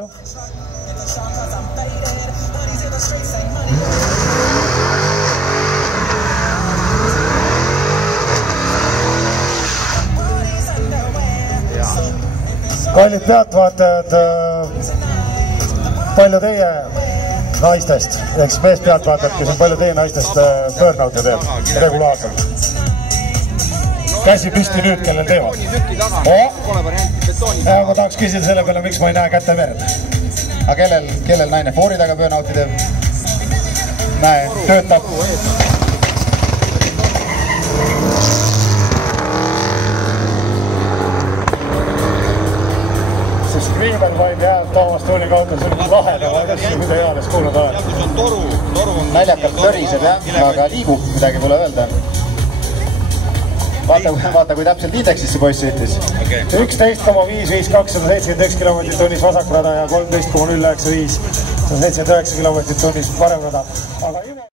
vastu. Kallid pealtvaatajad, palju teie naistest, ehk siis mees pealtvaatajad, kes on palju teie naistest burnout'i teeb regulaarselt. Käsi püsti nüüd, kellel teevad. Ma tahaks küsida selle peale, miks ma ei näe käte verd. Aga kellel naine foori taga burnout'i teeb? Näe, töötab. See Screamer vaid jääb Toomas Tuuli kaudu, see on laheda, vaid asju, mida ei alles kuulnud olen. Naljakalt töriseb jah, aga liigub, midagi pole öelda. Vaata, kui täpselt indeksisse poiss sõitis. 11,55271 kilomeetrit tunnis vasakrada ja 13,095 79 kilomeetrit tunnis paremrada.